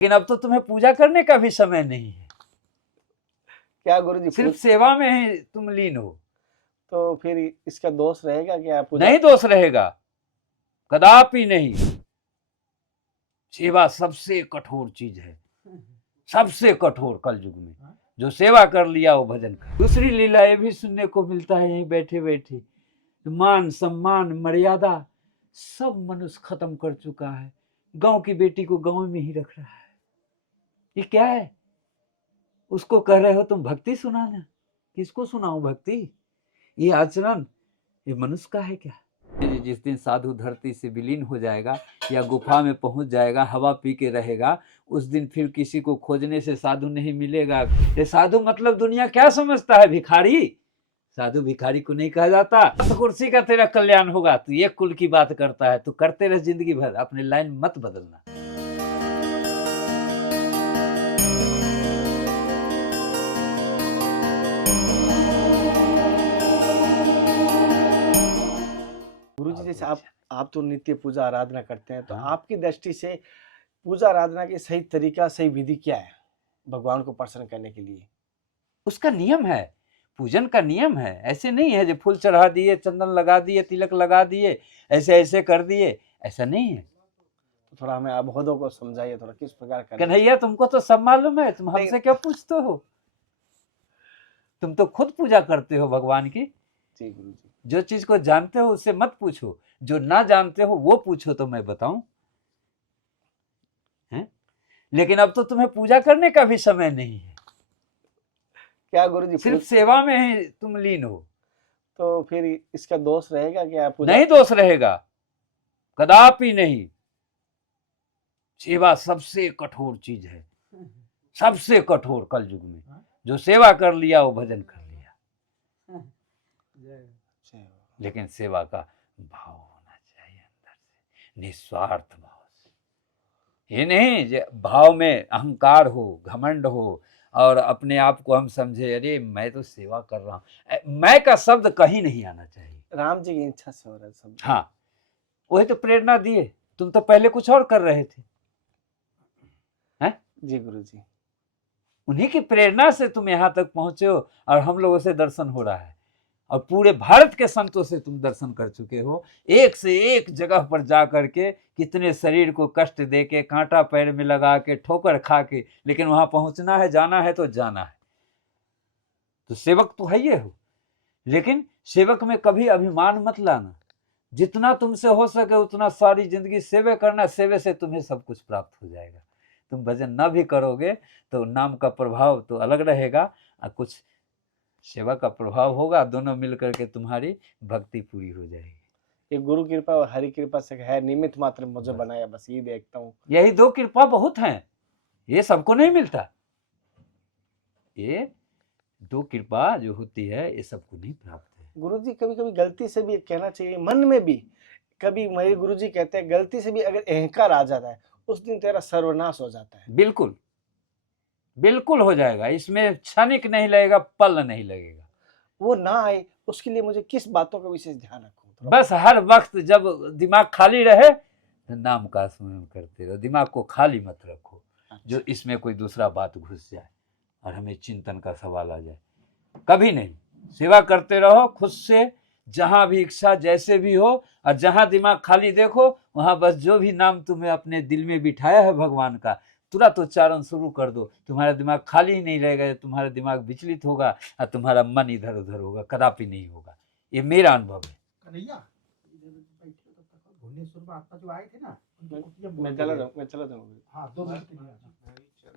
लेकिन अब तो तुम्हें पूजा करने का भी समय नहीं है। क्या गुरुजी, सिर्फ सेवा में ही तुम लीन हो। तो फिर इसका दोष रहेगा क्या? पूजा नहीं दोष रहेगा, कदापि नहीं। सेवा सबसे कठोर चीज है, सबसे कठोर कलयुग में। जो सेवा कर लिया वो भजन कर। दूसरी लीला ये भी सुनने को मिलता है यहीं बैठे बैठे, मान सम्मान मर्यादा सब मनुष्य खत्म कर चुका है। गांव की बेटी को गांव में ही रख रहा है। ये क्या है? उसको कह रहे हो तुम भक्ति सुनाना। किसको सुनाऊं भक्ति? ये आचरण ये मनुष्य का है क्या? जिस दिन साधु धरती से विलीन हो जाएगा या गुफा में पहुंच जाएगा, हवा पी के रहेगा, उस दिन फिर किसी को खोजने से साधु नहीं मिलेगा। ये साधु मतलब दुनिया क्या समझता है? भिखारी। साधु भिखारी को नहीं कहा जाता। तो कुर्सी का तेरा कल्याण होगा। तू एक कुल की बात करता है, तू करते रह जिंदगी भर, अपने लाइन मत बदलना। गुरुजी, जैसे आप तो नित्य पूजा आराधना करते हैं, तो हाँ। आपकी दृष्टि से पूजा आराधना की सही तरीका, सही विधि क्या है भगवान को प्रसन्न करने के लिए? उसका नियम है, पूजन का नियम है। ऐसे नहीं है जो फूल चढ़ा दिए, चंदन लगा दिए, तिलक लगा दिए, ऐसे ऐसे कर दिए, ऐसा नहीं है। तो थोड़ा हमें अबोधों को समझाइए, थोड़ा किस प्रकार करना। कन्हैया तुमको तो सब मालूम है, तुम हमसे क्या पूछते हो? तुम तो खुद पूजा करते हो भगवान की। जी गुरुजी। जो चीज को जानते हो उससे मत पूछो, जो ना जानते हो वो पूछो तो मैं बताऊं। हैं? लेकिन अब तो तुम्हें पूजा करने का भी समय नहीं है। क्या गुरुजी, सिर्फ सेवा में ही तुम लीन हो। तो फिर इसका दोष रहेगा क्या? पूजा नहीं दोष रहेगा, कदापि नहीं। सेवा सबसे कठोर चीज है, सबसे कठोर कलयुग में। जो सेवा कर लिया वो भजन कर लिया। लेकिन सेवा का भाव होना चाहिए अंदर से, निस्वार्थ भाव से। ये नहीं जे भाव में अहंकार हो, घमंड हो और अपने आप को हम समझे अरे मैं तो सेवा कर रहा हूं। मैं का शब्द कहीं नहीं आना चाहिए। राम जी की इच्छा से हो रहा है सब। हाँ, वही तो प्रेरणा दिए। तुम तो पहले कुछ और कर रहे थे। हैं? जी गुरुजी। उन्हीं की प्रेरणा से तुम यहाँ तक पहुंचे हो और हम लोगों से दर्शन हो रहा है। और पूरे भारत के संतों से तुम दर्शन कर चुके हो, एक से एक जगह पर जा करके, कितने शरीर को कष्ट दे के, कांटा पैर में लगा के, ठोकर खा के, लेकिन वहां पहुंचना है, जाना है तो जाना है। तो सेवक तो है ये हो, लेकिन सेवक में कभी अभिमान मत लाना। जितना तुमसे हो सके उतना सारी जिंदगी सेवे करना। सेवे से तुम्हें सब कुछ प्राप्त हो जाएगा। तुम भजन ना भी करोगे तो नाम का प्रभाव तो अलग रहेगा और कुछ सेवा का प्रभाव होगा। दोनों मिलकर के तुम्हारी भक्ति पूरी हो जाएगी। ये गुरु कृपा और हरि कृपा से है, निमित्त मात्र मुझे बनाया, बस ये देखता हूँ। यही दो कृपा बहुत हैं, ये सबको नहीं मिलता। ये दो कृपा जो होती है ये सबको नहीं प्राप्त है। गुरुजी, कभी कभी गलती से भी कहना चाहिए, मन में भी कभी मेरे गुरुजी कहते हैं गलती से भी अगर अहंकार आ जाता है उस दिन तेरा सर्वनाश हो जाता है। बिल्कुल बिल्कुल हो जाएगा, इसमें क्षणिक नहीं लगेगा, पल नहीं लगेगा। वो ना आए उसके लिए मुझे किस बातों का विशेष ध्यान रखूं? बस हर वक्त जब दिमाग खाली रहे तो नाम का स्मरण करते रहो। दिमाग को खाली मत रखो जो इसमें कोई दूसरा बात घुस जाए और हमें चिंतन का सवाल आ जाए, कभी नहीं। सेवा करते रहो खुद से, जहां भी इच्छा जैसे भी हो, और जहां दिमाग खाली देखो वहां बस जो भी नाम तुम्हें अपने दिल में बिठाया है भगवान का, तुरंत उच्चारण शुरू कर दो। तुम्हारा दिमाग खाली ही नहीं रहेगा, तुम्हारा दिमाग विचलित होगा और तुम्हारा मन इधर उधर होगा, कदापि नहीं होगा। ये मेरा अनुभव है। कन्हैया, भुवनेश्वर में आपका जो आए थे ना, मैं चला जाऊंगा। हाँ, 2 मिनट के लिए आ जाओ।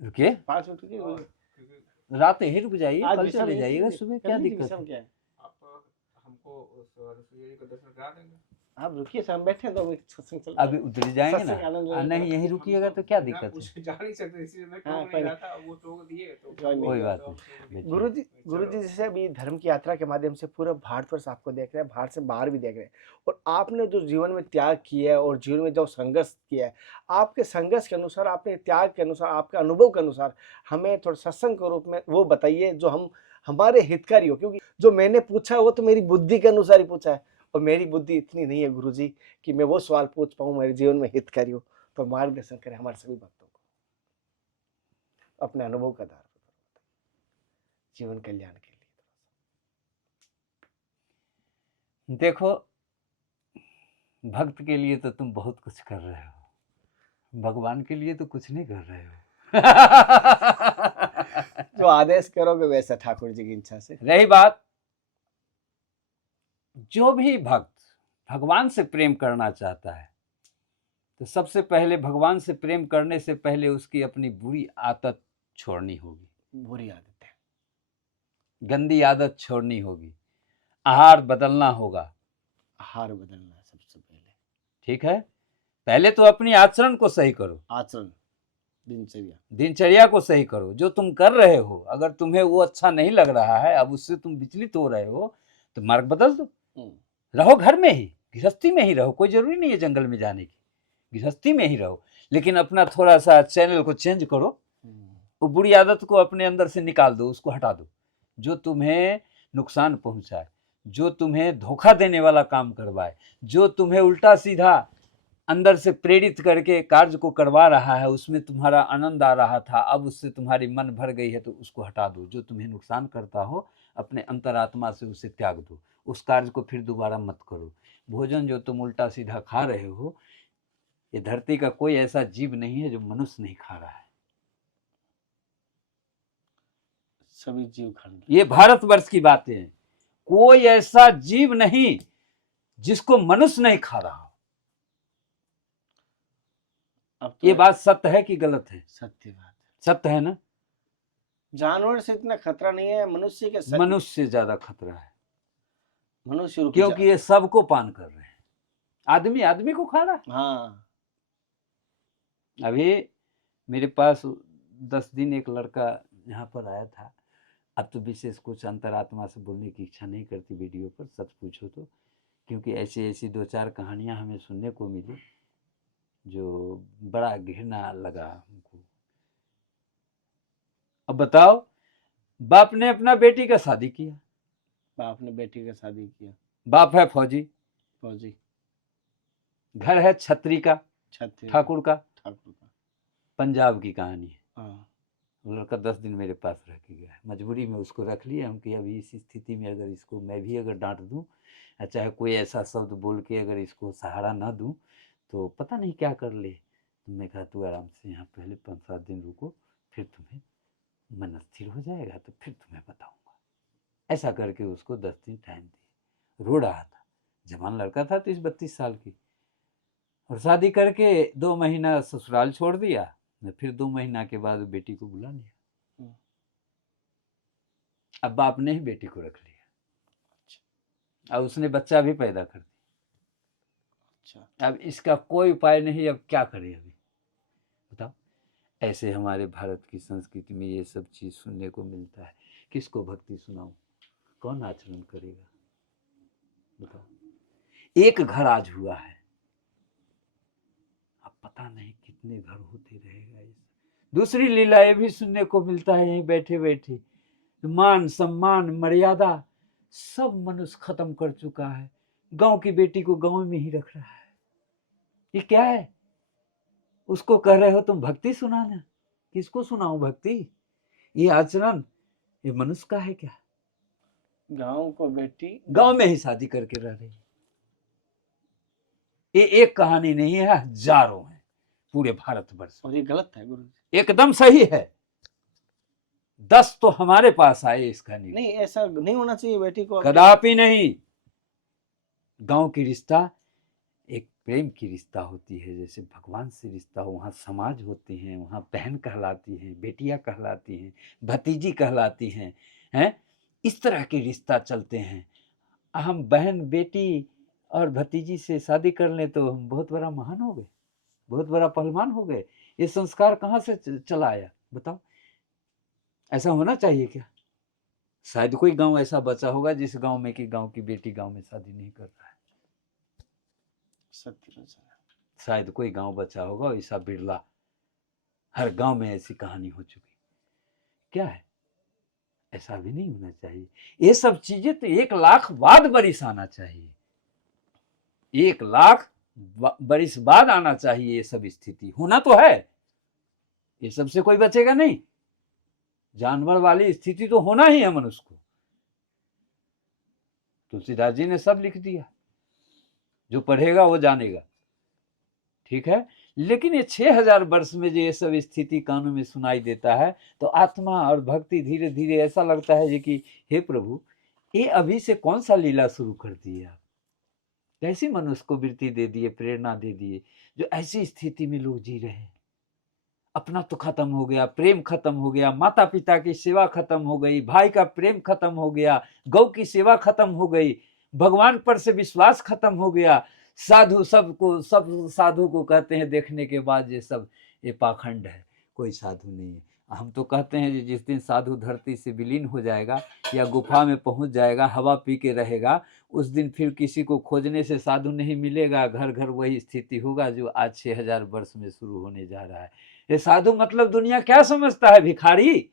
रुकिए, 5 मिनट रुकिए। रात यहीं रुक जाइए, आज कल विषम चले है, जाइएगा सुबह, क्या दिक्कत विषम है? क्या है? आप हमको रसोई का दर्शन करा देंगे। आप रुकिए, हम बैठे हैं, 2 मिनट सत्संग चल। अभी उतर जाएंगे सत्संग आनंद ना। लेने नहीं यहीं रुकिएगा तो क्या दिक्कत है? कुछ जा नहीं सकते, इसलिए मैं हाँ, क्यों नहीं रहा था। वो तो दिए तो कोई बात नहीं। गुरुजी जैसे अभी धर्म की यात्रा के माध्यम से पूरा भारतवर्ष आपको देख रहे हैं, भारत से बाहर भी देख रहे हैं, और आपने जो जीवन में त्याग किया है और जीवन में जो संघर्ष किया है, आपके संघर्ष के अनुसार, आपने त्याग के अनुसार, आपके अनुभव के अनुसार हमें थोड़ा सत्संग के रूप में वो बताइए जो हम हमारे हितकारी हो। क्योंकि जो मैंने पूछा वो तो मेरी बुद्धि के अनुसार ही पूछा है, और मेरी बुद्धि इतनी नहीं है गुरुजी कि मैं वो सवाल पूछ पाऊँ मेरे जीवन में हितकारी हो। तो मार्गदर्शन करें हमारे सभी भक्तों को अपने अनुभव का आधार पर जीवन कल्याण के लिए। देखो, भक्त के लिए तो तुम बहुत कुछ कर रहे हो, भगवान के लिए तो कुछ नहीं कर रहे हो। जो आदेश करोगे वैसा ठाकुर जी की इच्छा से। रही बात, जो भी भक्त भगवान से प्रेम करना चाहता है तो सबसे पहले भगवान से प्रेम करने से पहले उसकी अपनी बुरी आदत छोड़नी होगी, बुरी आदत है, गंदी आदत छोड़नी होगी, आहार बदलना होगा। आहार बदलना है सबसे पहले। ठीक है, पहले तो अपनी आचरण को सही करो, आचरण, दिनचर्या को सही करो। जो तुम कर रहे हो अगर तुम्हें वो अच्छा नहीं लग रहा है, अब उससे तुम विचलित हो रहे हो, तो मार्ग बदल दो। रहो घर में ही, गृहस्थी में ही रहो, कोई जरूरी नहीं है जंगल में जाने की, गृहस्थी में ही रहो, लेकिन अपना थोड़ा सा चैनल को चेंज करो। वो बुरी आदत को अपने अंदर से निकाल दो, उसको हटा दो। जो तुम्हें नुकसान पहुंचाए, जो तुम्हें धोखा देने वाला काम करवाए, जो तुम्हें उल्टा सीधा अंदर से प्रेरित करके कार्य को करवा रहा है, उसमें तुम्हारा आनंद आ रहा था, अब उससे तुम्हारी मन भर गई है, तो उसको हटा दो। जो तुम्हें नुकसान करता हो अपने अंतरात्मा से उसे त्याग दो, उस कार्य को फिर दोबारा मत करो। भोजन जो तुम उल्टा सीधा खा रहे हो, ये धरती का कोई ऐसा जीव नहीं है जो मनुष्य नहीं खा रहा है। सभी जीव खंड, ये भारतवर्ष की बातें हैं, कोई ऐसा जीव नहीं जिसको मनुष्य नहीं खा रहा हो। अब तो ये बात सत्य है कि गलत है? सत्य बात है। सत्य है ना? जानवर से इतना खतरा नहीं है, मनुष्य के मनुष्य से ज्यादा खतरा है, मनुष्य क्योंकि ये सबको पान कर रहे हैं। आदमी आदमी को खा रहा है। हाँ, अभी मेरे पास 10 दिन एक लड़का यहाँ पर आया था। अब तो विशेष कुछ अंतरात्मा से बोलने की इच्छा नहीं करती वीडियो पर, सच पूछो तो, क्योंकि ऐसी ऐसी 2-4 कहानियां हमें सुनने को मिली जो बड़ा घृणा लगा हमको। अब बताओ, बाप ने अपना बेटी का शादी किया, बाप ने बेटी का शादी किया, बाप है फौजी, फौजी, घर है छत्री का, छत्री ठाकुर का, ठाकुर का। पंजाब की कहानी है। हाँ, वो लड़का 10 दिन मेरे पास रह के गया, मजबूरी में उसको रख लिए हम कि अभी इस स्थिति में अगर इसको मैं भी अगर डांट दूं, चाहे कोई ऐसा शब्द बोल के अगर इसको सहारा ना दूं, तो पता नहीं क्या कर ले। तो मैं कहा तू आराम से यहाँ पहले 5-7 दिन रुको, फिर तुम्हें मन स्थिर हो जाएगा तो फिर तुम्हें बताऊंगा। ऐसा करके उसको 10 दिन टाइम दिए। रो रहा था, जवान लड़का था, 30-32 साल की, और शादी करके 2 महीना ससुराल छोड़ दिया, फिर 2 महीना के बाद बेटी को बुला लिया। अब बाप ने ही बेटी को रख लिया, अब उसने बच्चा भी पैदा कर दिया। अब इसका कोई उपाय नहीं, अब क्या करे अभी बताओ? ऐसे हमारे भारत की संस्कृति में ये सब चीज सुनने को मिलता है। किसको भक्ति सुनाऊं, कौन आचरण करेगा बताओ? एक घर आज हुआ है, अब पता नहीं कितने घर होते रहेगा। दूसरी लीलाएं भी सुनने को मिलता है यहीं बैठे बैठे। मान सम्मान मर्यादा सब मनुष्य खत्म कर चुका है, गांव की बेटी को गांव में ही रख रहा है। ये क्या है? उसको कह रहे हो तुम भक्ति सुनाना, किसको सुनाऊं भक्ति? ये आचरण ये मनुष्य का है क्या? गांव को बेटी गांव में ही शादी करके रह रही है। ये एक कहानी नहीं है, हजारों है पूरे भारतवर्ष। और ये गलत है गुरु जी, एकदम सही है। 10 तो हमारे पास आए इसका नहीं ऐसा नहीं होना चाहिए। बेटी को कदापि नहीं। गांव की रिश्ता एक प्रेम की रिश्ता होती है, जैसे भगवान से रिश्ता हो। वहाँ समाज होते हैं, वहाँ बहन कहलाती हैं, बेटियां कहलाती हैं, भतीजी कहलाती हैं, हैं? इस तरह के रिश्ता चलते हैं। हम बहन बेटी और भतीजी से शादी कर लें तो हम बहुत बड़ा महान हो गए, बहुत बड़ा पहलवान हो गए। ये संस्कार कहाँ से चला आया बताओ? ऐसा होना चाहिए क्या? शायद कोई गांव ऐसा बचा होगा जिस गांव में कि गांव की बेटी गांव में शादी नहीं कर रहा है। सत्य, शायद कोई गांव बचा होगा, ऐसा बिरला। हर गांव में ऐसी कहानी हो चुकी। क्या है? ऐसा भी नहीं होना चाहिए। ये सब चीजें तो 1 लाख बाद बरिस आना चाहिए। 1 लाख बरिस बाद आना चाहिए। ये सब स्थिति होना तो है, ये सबसे कोई बचेगा नहीं। जानवर वाली स्थिति तो होना ही है मनुष्य को। तुलसीदास जी ने सब लिख दिया, जो पढ़ेगा वो जानेगा। ठीक है, लेकिन ये 6000 वर्ष में जो ये सब स्थिति कानों में सुनाई देता है, तो आत्मा और भक्ति धीरे धीरे ऐसा लगता है कि हे प्रभु, ये अभी से कौन सा लीला शुरू कर दिए आप? कैसी मनुष्य को वृत्ति दे दिए, प्रेरणा दे दिए, जो ऐसी स्थिति में लोग जी रहे हैं। अपना तो खत्म हो गया, प्रेम खत्म हो गया, माता पिता की सेवा खत्म हो गई, भाई का प्रेम खत्म हो गया, गौ की सेवा खत्म हो गई, भगवान पर से विश्वास खत्म हो गया। साधु सब साधु को कहते हैं देखने के बाद ये सब ये पाखंड है, कोई साधु नहीं है। हम तो कहते हैं कि जिस दिन साधु धरती से विलीन हो जाएगा या गुफा में पहुंच जाएगा, हवा पी के रहेगा, उस दिन फिर किसी को खोजने से साधु नहीं मिलेगा। घर घर वही स्थिति होगा जो आज 6000 वर्ष में शुरू होने जा रहा है। ये साधु मतलब दुनिया क्या समझता है? भिखारी।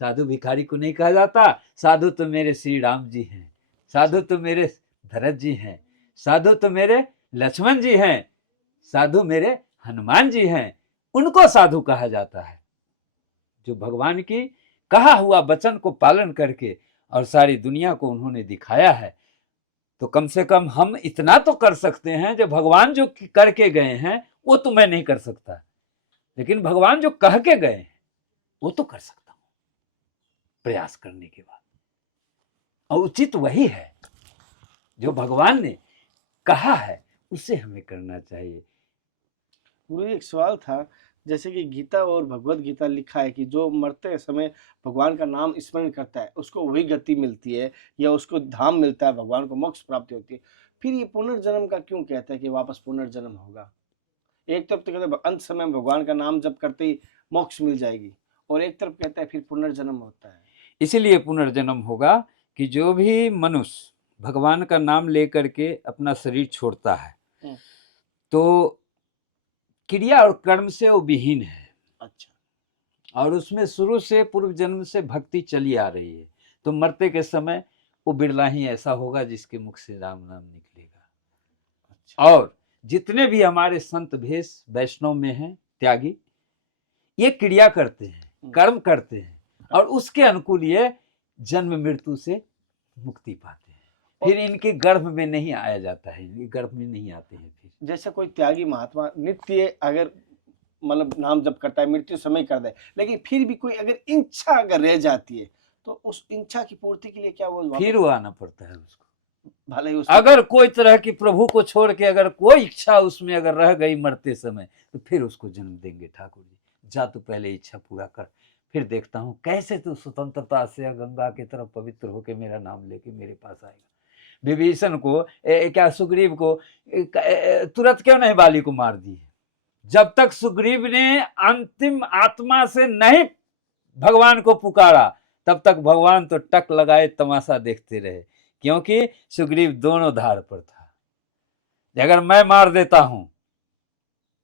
साधु भिखारी को नहीं कहा जाता। साधु तो मेरे श्री राम जी हैं, साधु तो मेरे भरत जी हैं, साधु तो मेरे लक्ष्मण जी हैं, साधु मेरे हनुमान जी हैं। उनको साधु कहा जाता है, जो भगवान की कहा हुआ वचन को पालन करके और सारी दुनिया को उन्होंने दिखाया है। तो कम से कम हम इतना तो कर सकते हैं, जो भगवान जो करके गए हैं वो तो मैं नहीं कर सकता, लेकिन भगवान जो कह के गए हैं वो तो कर सकता हूं प्रयास करने के बाद। और उचित वही है, जो भगवान ने कहा है उसे हमें करना चाहिए। गुरु जी, एक सवाल था, जैसे कि गीता और भगवत गीता लिखा है कि जो मरते समय भगवान का नाम स्मरण करता है उसको वही गति मिलती है या उसको धाम मिलता है, भगवान को मोक्ष प्राप्ति होती है। फिर ये पुनर्जन्म का क्यों कहता है कि वापस पुनर्जन्म होगा? एक तरफ तो कहते हैं अंत समय में भगवान का नाम जप करते ही मोक्ष मिल जाएगी, और एक तरफ कहता है फिर पुनर्जन्म होता है। इसीलिए पुनर्जन्म होगा कि जो भी मनुष्य भगवान का नाम लेकर के अपना शरीर छोड़ता है तो क्रिया और कर्म से वो विहीन है। अच्छा। और उसमें शुरू से पूर्व जन्म से भक्ति चली आ रही है, तो मरते के समय वो बिरला ही ऐसा होगा जिसके मुख से राम नाम निकलेगा। अच्छा। और जितने भी हमारे संत भेष वैष्णव में हैं त्यागी, ये क्रिया करते हैं, कर्म करते हैं, और उसके अनुकूल ये जन्म मृत्यु से मुक्ति पाते हैं। फिर इनके गर्भ में नहीं आया जाता है, इनके गर्भ में नहीं आते हैं। फिर जैसे कोई त्यागी महात्मा नित्य अगर मतलब नाम जप करता है, मृत्यु समय कर दे, लेकिन फिर भी कोई अगर इच्छा अगर रह जाती है तो उस इच्छा की पूर्ति के लिए क्या वो फिर वो आना पड़ता है उसको। भले ही अगर कोई तरह की प्रभु को छोड़ के अगर कोई इच्छा उसमें अगर रह गई मरते समय, तो फिर उसको जन्म देंगे ठाकुर जी। जा तू पहले इच्छा पूरा कर, फिर देखता हूँ कैसे तू स्वतंत्रता से गंगा की तरफ पवित्र होके मेरा नाम लेके मेरे पास आएगा। विभीषण को क्या सुग्रीव को तुरंत क्यों नहीं बाली को मार दिए? जब तक सुग्रीव ने अंतिम आत्मा से नहीं भगवान को पुकारा, तब तक भगवान तो टक लगाए तमाशा देखते रहे, क्योंकि सुग्रीव दोनों धार पर था। अगर मैं मार देता हूं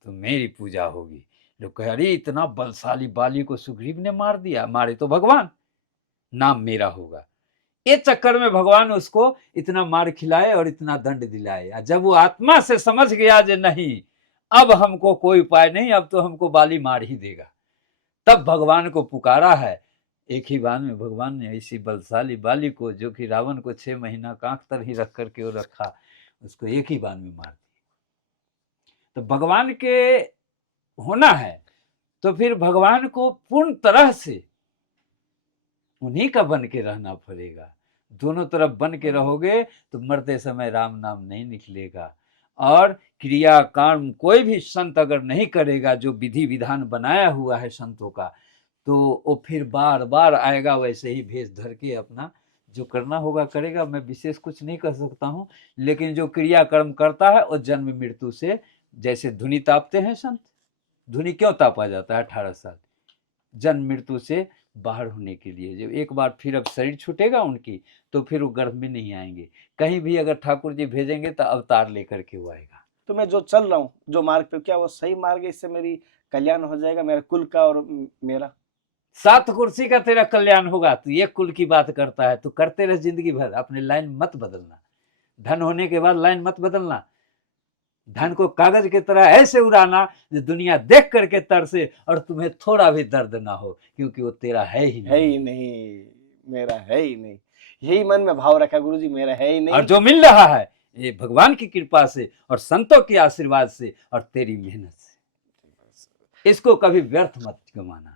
तो मेरी पूजा होगी। लोग कहे अरे इतना बलशाली बाली को सुग्रीव ने मार दिया, मारे तो भगवान, नाम मेरा होगा। ये चक्कर में भगवान उसको इतना मार खिलाए और इतना दंड दिलाए। जब वो आत्मा से समझ गया जो नहीं अब हमको कोई उपाय नहीं, अब तो हमको बाली मार ही देगा, तब भगवान को पुकारा है। एक ही बार में भगवान ने ऐसी बलशाली बाली को, जो कि रावण को 6 महीना कांख तर ही रख करके वो रखा, उसको एक ही बार में मार दिया। तो भगवान के होना है तो फिर भगवान को पूर्ण तरह से उन्हीं का बन के रहना पड़ेगा। दोनों तरफ बन के रहोगे तो मरते समय राम नाम नहीं निकलेगा। और क्रिया कर्म कोई भी संत अगर नहीं करेगा, जो विधि विधान बनाया हुआ है संतों का, तो वो फिर बार बार आएगा वैसे ही भेष धर के अपना जो करना होगा करेगा। मैं विशेष कुछ नहीं कर सकता हूँ, लेकिन जो क्रिया कर्म करता है वो जन्म मृत्यु से, जैसे धुनी तापते हैं संत, धुनी क्यों तापा जाता है 18 साल? जन्म मृत्यु से बाहर होने के लिए। जब एक बार फिर अब शरीर छूटेगा उनकी, तो फिर वो गर्भ में नहीं आएंगे। कहीं भी अगर ठाकुर जी भेजेंगे तो अवतार लेकर के वो आएगा। तो मैं जो चल रहा हूँ जो मार्ग पे, क्या वो सही मार्ग है? इससे मेरी कल्याण हो जाएगा, मेरा कुल का और मेरा? 7 कुर्सी का तेरा कल्याण होगा। तू ये कुल की बात करता है, तू करते रह जिंदगी भर, अपने लाइन मत बदलना। धन होने के बाद लाइन मत बदलना। धन को कागज की तरह ऐसे उड़ाना जो दुनिया देख करके तरसे और तुम्हें थोड़ा भी दर्द ना हो, क्योंकि वो तेरा है ही है नहीं। ही नहीं, मेरा है ही नहीं, यही मन में भाव रखा गुरुजी, मेरा है ही नहीं। और जो मिल रहा है ये भगवान की कृपा से और संतों के आशीर्वाद से और तेरी मेहनत से, इसको कभी व्यर्थ मत गमाना।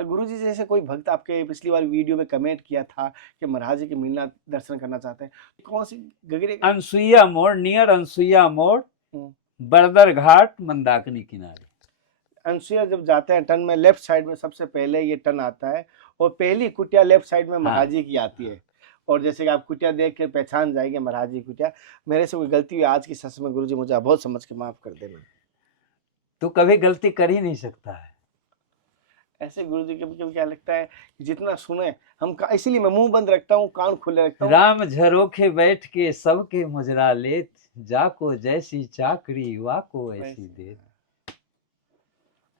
गुरुजी जैसे कोई भक्त आपके पिछली बार वीडियो में कमेंट किया था कि महाराज जी के मिलना दर्शन करना चाहते हैं, कौन सी गगरे? अनसुईया मोड़, नियर अनसुईया मोड़, हम्म। बरदर घाट, मंदाकिनी किनारे। अनसुईया जब जाते हैं टर्न में लेफ्ट साइड में सबसे पहले ये टर्न आता है और पहली कुटिया लेफ्ट साइड में महाराज जी की आती है। और जैसे कि आप कुटिया देख के पहचान जाएंगे महाराज जी कुटिया। मेरे से कोई गलती हुई आज की सच में गुरुजी, मुझे बहुत समझ के माफ कर देना। तू कभी गलती कर ही नहीं सकता है। ऐसे गुरुजी कभी कभी क्या लगता है कि जितना सुने हम, इसीलिए मैं मुंह बंद रखता हूँ, कान खुले रखता हूँ। राम झरोखे बैठ के सबके मुजरा लेत, जाको जैसी चाकरी वाको ऐसी दे।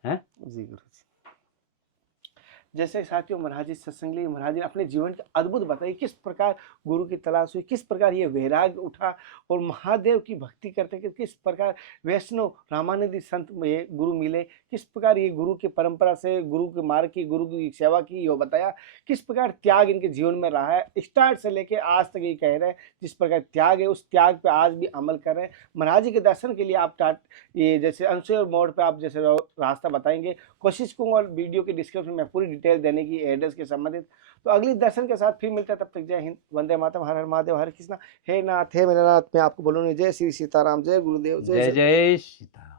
हैं? जी गुरुजी। जैसे साथियों महाराज जी सत्संग लिए, महाराज जी ने अपने जीवन का अद्भुत बताई, किस प्रकार गुरु की तलाश हुई, किस प्रकार ये वैराग्य उठा और महादेव की भक्ति करते कि किस प्रकार वैष्णव रामानंदी संत ये गुरु मिले, किस प्रकार ये गुरु की परंपरा से गुरु के मार्ग की, गुरु की सेवा की, ये बताया किस प्रकार त्याग इनके जीवन में रहा है। स्टार्ट से लेके आज तक ये कह रहे हैं जिस प्रकार त्याग है, उस त्याग पे आज भी अमल कर रहे हैं। महाराज जी के दर्शन के लिए आप ये जैसे अनसुईया मोड़ पे आप जैसे रास्ता बताएंगे, कोशिश करूँगा और वीडियो के डिस्क्रिप्शन में पूरी डिटेल देने की एड्रेस के संबंधित। तो अगली दर्शन के साथ फिर मिलता है, तब तक जय हिंद, वंदे मातरम, हर हर महादेव, हरे कृष्णा। हे नाथ, हे मेरा नाथ, मैं आपको बोलूँ जय श्री सीताराम, जय गुरुदेव, जय जय सीता।